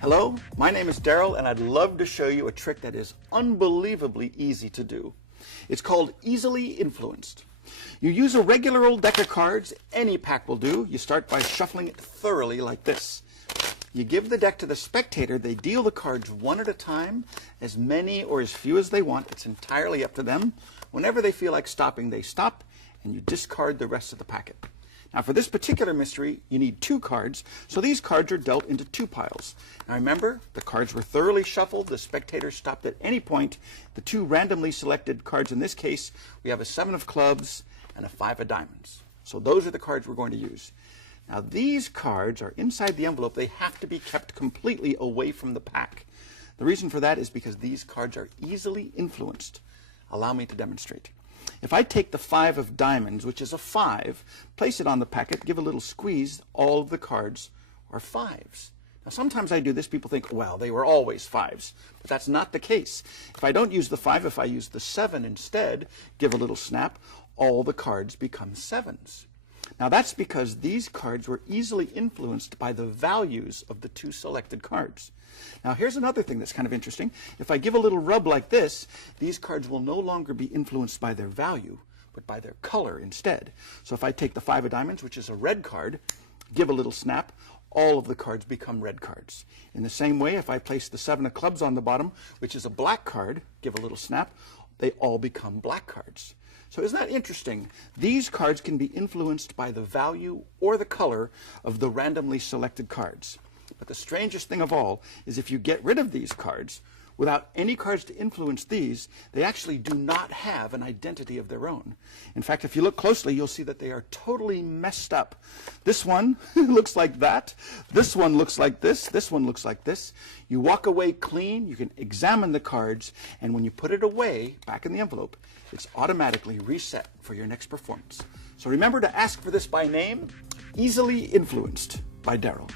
Hello, my name is Daryl, and I'd love to show you a trick that is unbelievably easy to do. It's called easily influenced. You use a regular old deck of cards, any pack will do. You start by shuffling it thoroughly like this. You give the deck to the spectator, they deal the cards one at a time, as many or as few as they want. It's entirely up to them. Whenever they feel like stopping, they stop, and you discard the rest of the packet. Now for this particular mystery, you need 2 cards, so these cards are dealt into 2 piles. Now remember, the cards were thoroughly shuffled, the spectator stopped at any point. The 2 randomly selected cards in this case, we have a 7 of clubs and a 5 of diamonds. So those are the cards we're going to use. Now these cards are inside the envelope. They have to be kept completely away from the pack. The reason for that is because these cards are easily influenced. Allow me to demonstrate. If I take the 5 of diamonds, which is a 5, place it on the packet, give a little squeeze, all of the cards are 5s. Now sometimes I do this, people think, well, they were always 5s, but that's not the case. If I don't use the 5, if I use the 7 instead, give a little snap, all the cards become 7s. Now that's because these cards were easily influenced by the values of the 2 selected cards. Now here's another thing that's kind of interesting. If I give a little rub like this, these cards will no longer be influenced by their value, but by their color instead. So if I take the 5 of diamonds, which is a red card, give a little snap, all of the cards become red cards. In the same way, if I place the 7 of clubs on the bottom, which is a black card, give a little snap, they all become black cards. So isn't that interesting? These cards can be influenced by the value or the color of the randomly selected cards. But the strangest thing of all is if you get rid of these cards, without any cards to influence these, they actually do not have an identity of their own. In fact, if you look closely, you'll see that they are totally messed up. This one looks like that. This one looks like this. This one looks like this. You walk away clean. You can examine the cards. And when you put it away, back in the envelope, it's automatically reset for your next performance. So remember to ask for this by name, Easily Influenced by Daryl.